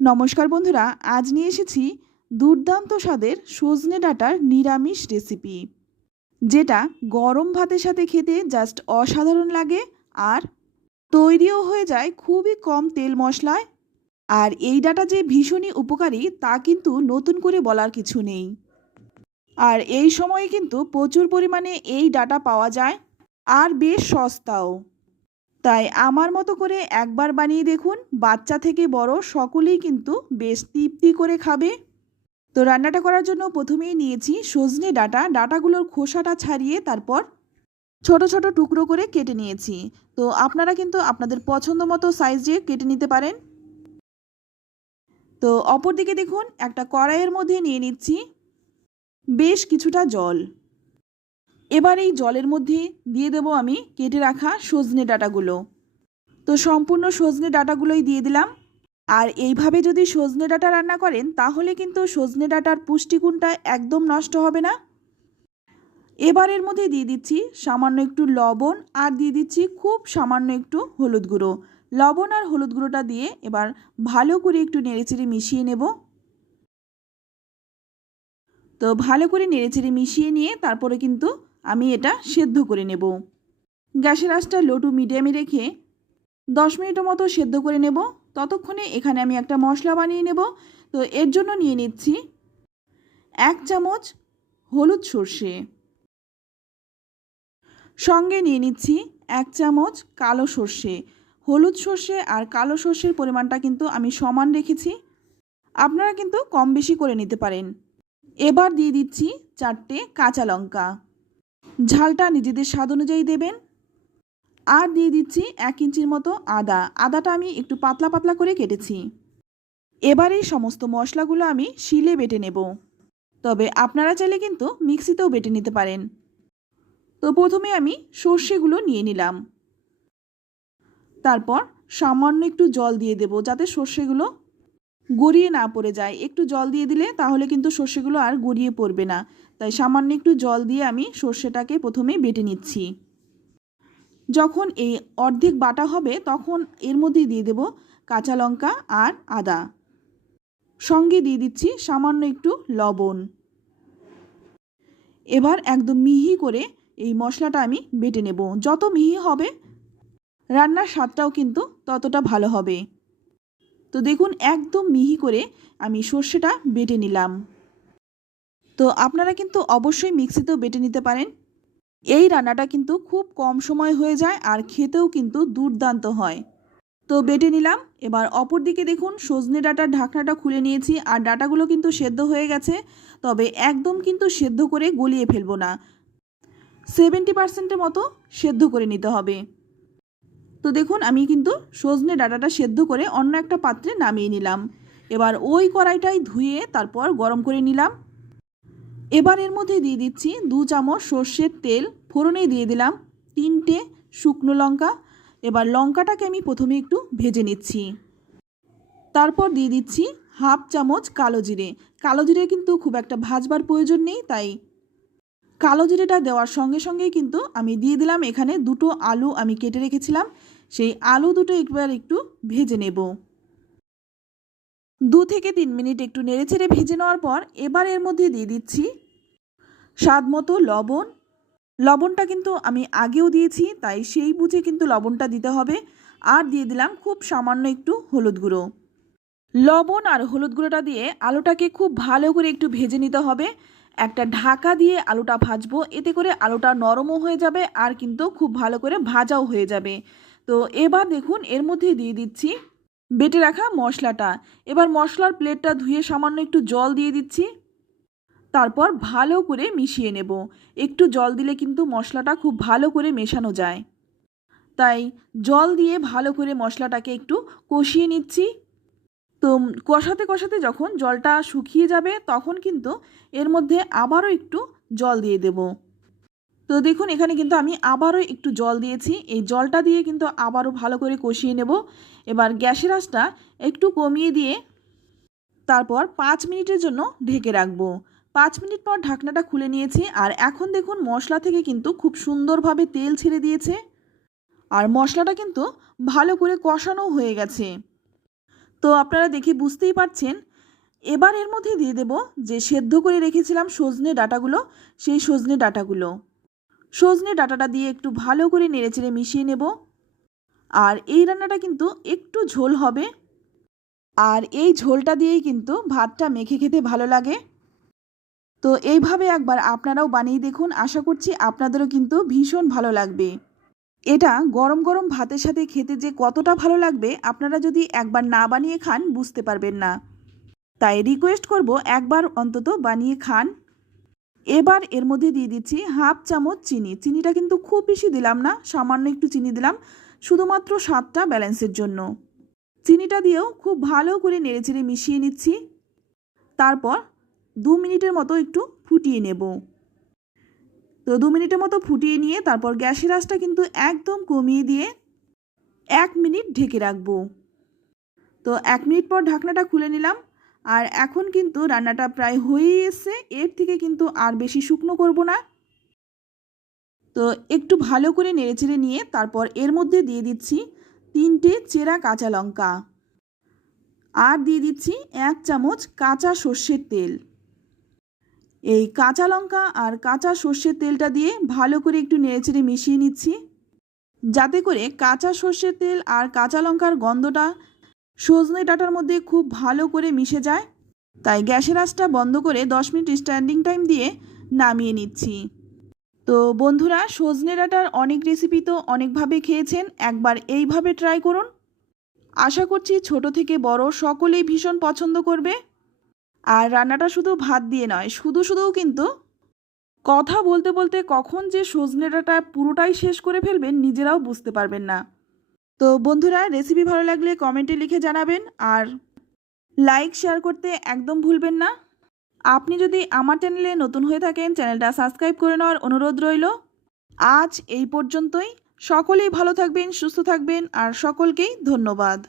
নমস্কার বন্ধুরা, আজ নিয়ে এসেছি দুর্দান্ত স্বাদের সজনে ডাঁটার নিরামিষ রেসিপি, যেটা গরম ভাতের সাথে খেতে জাস্ট অসাধারণ লাগে আর তৈরিও হয়ে যায় খুবই কম তেল মশলায়। আর এই ডাটা যে ভীষণই উপকারী, তা কিন্তু নতুন করে বলার কিছু নেই। আর এই সময়ে কিন্তু প্রচুর পরিমাণে এই ডাটা পাওয়া যায়, আর বেশ সস্তাও। তাই আমার মতো করে একবার বানিয়ে দেখুন, বাচ্চা থেকে বড় সকলেই কিন্তু বেশ তৃপ্তি করে খাবে। তো রান্নাটা করার জন্য প্রথমেই নিয়েছি সজনে ডাটা, ডাটাগুলোর খোসাটা ছাড়িয়ে তারপর ছোট ছোট টুকরো করে কেটে নিয়েছি। তো আপনারা কিন্তু আপনাদের পছন্দ মতো সাইজে কেটে নিতে পারেন। তো অপরদিকে দেখুন, একটা কড়াইয়ের মধ্যে নিয়ে নিচ্ছি বেশ কিছুটা জল। এবার এই জলের মধ্যে দিয়ে দেবো আমি কেটে রাখা সজনে ডাটাগুলো। তো সম্পূর্ণ সজনে ডাটাগুলোই দিয়ে দিলাম। আর এইভাবে যদি সজনে ডাটা রান্না করেন, তাহলে কিন্তু সজনে ডাটার পুষ্টিগুণটা একদম নষ্ট হবে না। এবার এর মধ্যে দিয়ে দিচ্ছি সামান্য একটু লবণ আর দিয়ে দিচ্ছি খুব সামান্য একটু হলুদ গুঁড়ো। লবণ আর হলুদ গুঁড়োটা দিয়ে এবার ভালো করে একটু নেড়েচেড়ে মিশিয়ে নেব। তো ভালো করে নেড়েচেড়ে মিশিয়ে নিয়ে তারপরে কিন্তু আমি এটা সেদ্ধ করে নেব। গ্যাসের আঁচটা লো টু মিডিয়ামে রেখে দশ মিনিটের মতো সেদ্ধ করে নেব। ততক্ষণে এখানে আমি একটা মশলা বানিয়ে নেব। তো এর জন্য নিয়ে নিচ্ছি এক চামচ হলুদ সর্ষে। সঙ্গে নিয়ে নিচ্ছি এক চামচ কালো সর্ষে। হলুদ সর্ষে আর কালো সর্ষের পরিমাণটা কিন্তু আমি সমান রেখেছি। আপনারা কিন্তু কম বেশি করে নিতে পারেন। এবার দিয়ে দিচ্ছি চারটে কাঁচা লঙ্কা। ঝালটা নিজেদের স্বাদ অনুযায়ী দেবেন। আর দিয়ে দিচ্ছি এক ইঞ্চির মতো আদা। আদাটা আমি একটু পাতলা পাতলা করে কেটেছি। এবার এই সমস্ত মশলাগুলো আমি শিলে বেটে নেব। তবে আপনারা চাইলে কিন্তু মিক্সিতেও বেটে নিতে পারেন। তো প্রথমে আমি সর্ষেগুলো নিয়ে নিলাম। তারপর সামান্য একটু জল দিয়ে দেব যাতে সর্ষেগুলো গড়িয়ে না পড়ে যায়। একটু জল দিয়ে দিলে তাহলে কিন্তু সর্ষেগুলো আর গড়িয়ে পড়বে না। তাই সামান্য একটু জল দিয়ে আমি সর্ষেটাকে প্রথমে বেটে নিচ্ছি। যখন এই অর্ধেক বাটা হবে তখন এর মধ্যে দিয়ে দেব কাঁচা লঙ্কা আর আদা। সঙ্গে দিয়ে দিচ্ছি সামান্য একটু লবণ। এবার একদম মিহি করে এই মশলাটা আমি বেটে নেব। যত মিহি হবে রান্নার স্বাদটাও কিন্তু ততটা ভালো হবে। তো দেখুন, একদম মিহি করে আমি সর্ষেটা বেটে নিলাম। তো আপনারা কিন্তু অবশ্যই মিক্সিতেও বেটে নিতে পারেন। এই রান্নাটা কিন্তু খুব কম সময় হয়ে যায় আর খেতেও কিন্তু দুর্দান্ত হয়। তো বেটে নিলাম, এবার অপর দিকে দেখুন, সজনে ডাটার ঢাকনাটা খুলে নিয়েছি আর ডাটাগুলো কিন্তু সেদ্ধ হয়ে গেছে। তবে একদম কিন্তু সেদ্ধ করে গলিয়ে ফেলব না। সেভেন্টি পার্সেন্টের মতো সেদ্ধ করে নিতে হবে। তো দেখুন, আমি কিন্তু সজনে ডাটাটা সেদ্ধ করে অন্য একটা পাত্রে নামিয়ে নিলাম। এবার ওই কড়াইটাই ধুয়ে তারপর গরম করে নিলাম। এবার এর মধ্যে দিয়ে দিচ্ছি দু চামচ সর্ষের তেল ফোড়নে দিয়ে দিলাম তিনটে শুকনো লঙ্কা। এবার লঙ্কাটাকে আমি প্রথমে একটু ভেজে নিচ্ছি। তারপর দিয়ে দিচ্ছি হাফ চামচ কালো জিরে। কালো জিরে কিন্তু খুব একটা ভাজবার প্রয়োজন নেই, তাই কালো জিরেটা দেওয়ার সঙ্গে সঙ্গেই কিন্তু আমি দিয়ে দিলাম এখানে দুটো আলু আমি কেটে রেখেছিলাম। সেই আলু দুটো একবার একটু ভেজে নেব। দু থেকে তিন মিনিট একটু নেড়েচেড়ে ভেজে নেওয়ার পর এবার এর মধ্যে দিয়ে দিচ্ছি স্বাদ মতো লবণ। লবণটা কিন্তু আমি আগেও দিয়েছি, তাই সেই বুঝে কিন্তু লবণটা দিতে হবে। আর দিয়ে দিলাম খুব সামান্য একটু হলুদ গুঁড়ো। লবণ আর হলুদ গুঁড়োটা দিয়ে আলুটাকে খুব ভালো করে একটু ভেজে নিতে হবে। একটা ঢাকা দিয়ে আলুটা ভাজবো, এতে করে আলুটা নরমও হয়ে যাবে আর কিন্তু খুব ভালো করে ভাজাও হয়ে যাবে। তো এবার দেখুন, এর মধ্যে দিয়ে দিচ্ছি বেটে রাখা মশলাটা। এবার মশলার প্লেটটা ধুয়ে সামান্য একটু জল দিয়ে দিচ্ছি। তারপর ভালো করে মিশিয়ে নেব। একটু জল দিলে কিন্তু মশলাটা খুব ভালো করে মেশানো যায়। তাই জল দিয়ে ভালো করে মশলাটাকে একটু কষিয়ে নিচ্ছি। তো কষাতে কষাতে যখন জলটা শুকিয়ে যাবে, তখন কিন্তু এর মধ্যে আবারও একটু জল দিয়ে দেব। তো দেখুন, এখানে কিন্তু আমি আবারও একটু জল দিয়েছি। এই জলটা দিয়ে কিন্তু আবারও ভালো করে কষিয়ে নেব। এবার গ্যাসের আঁচটা একটু কমিয়ে দিয়ে তারপর পাঁচ মিনিটের জন্য ঢেকে রাখব। পাঁচ মিনিট পর ঢাকনাটা খুলে নিয়েছি। আর এখন দেখুন, মশলা থেকে কিন্তু খুব সুন্দরভাবে তেল ছেড়ে দিয়েছে। আর মশলাটা কিন্তু ভালো করে কষানো হয়ে গেছে। তো আপনারা দেখে বুঝতেই পারছেন। এবার এর মধ্যে দিয়ে দেব যে সেদ্ধ করে রেখেছিলাম সজনে ডাটাগুলো, সেই সজনে ডাটাগুলো। সজনে ডাটাটা দিয়ে একটু ভালো করে নেড়েচেড়ে মিশিয়ে নেব। আর এই রান্নাটা কিন্তু একটু ঝোল হবে। আর এই ঝোলটা দিয়েই কিন্তু ভাতটা মেখে খেতে ভালো লাগে। তো এইভাবে একবার আপনারাও বানিয়ে দেখুন। আশা করছি আপনাদেরও কিন্তু ভীষণ ভালো লাগবে। এটা গরম গরম ভাতের সাথে খেতে যে কতটা ভালো লাগবে, আপনারা যদি একবার না বানিয়ে খান, বুঝতে পারবেন না। তাই রিকোয়েস্ট করব একবার অন্তত বানিয়ে খান। এবার এর মধ্যে দিয়ে দিচ্ছি হাফ চামচ চিনি। চিনিটা কিন্তু খুব বেশি দিলাম না, সামান্য একটু চিনি দিলাম, শুধুমাত্র স্বাদটা ব্যালেন্সের জন্য। চিনিটা দিয়েও খুব ভালো করে নেড়েচেড়ে মিশিয়ে নিচ্ছি। তারপর দু মিনিটের মতো একটু ফুটিয়ে নেব। তো দু মিনিটের মতো ফুটিয়ে নিয়ে তারপর গ্যাসের আঁচটা কিন্তু একদম কমিয়ে দিয়ে এক মিনিট ঢেকে রাখব। তো এক মিনিট পর ঢাকনাটা খুলে নিলাম আর এখন কিন্তু রান্নাটা প্রায় হয়েই এসছে, এর থেকে কিন্তু আর বেশি শুকনো করব না। তো একটু ভালো করে নেড়েচেড়ে নিয়ে তারপর এর মধ্যে দিয়ে দিচ্ছি তিনটে চেরা কাঁচা লঙ্কা। আর দিয়ে দিচ্ছি এক চামচ কাঁচা সর্ষের তেল। এই কাঁচা লঙ্কা আর কাঁচা সর্ষের তেলটা দিয়ে ভালো করে একটু নেড়েচেড়ে মিশিয়ে নিচ্ছি। যাতে করে কাঁচা সর্ষের তেল আর কাঁচা লঙ্কার গন্ধটা সজনে ডাটার মধ্যে খুব ভালো করে মিশে যায়। তাই গ্যাসের আঁচটা বন্ধ করে দশ মিনিট স্ট্যান্ডিং টাইম দিয়ে নামিয়ে নিচ্ছি। তো বন্ধুরা, সজনে ডাটার অনেক রেসিপি তো অনেকভাবে খেয়েছেন, একবার এইভাবে ট্রাই করুন। আশা করছি ছোট থেকে বড় সকলেই ভীষণ পছন্দ করবে। আর রান্নাটা শুধু ভাত দিয়ে নয়, শুধু শুধুও কিন্তু কথা বলতে বলতে কখন যে সজনে ডাঁটা পুরোটাই শেষ করে ফেলবেন নিজেরাও বুঝতে পারবেন না। তো বন্ধুরা রেসিপি ভালো লাগলে কমেন্টে লিখে জানাবেন আর লাইক শেয়ার করতে একদম ভুলবেন না। আপনি যদি আমার চ্যানেলে নতুন হয়ে থাকেন চ্যানেলটা সাবস্ক্রাইব করে নেওয়ার অনুরোধ রইল। আজ এই পর্যন্তই। সকলেই ভালো থাকবেন, সুস্থ থাকবেন আর সকলকেই ধন্যবাদ।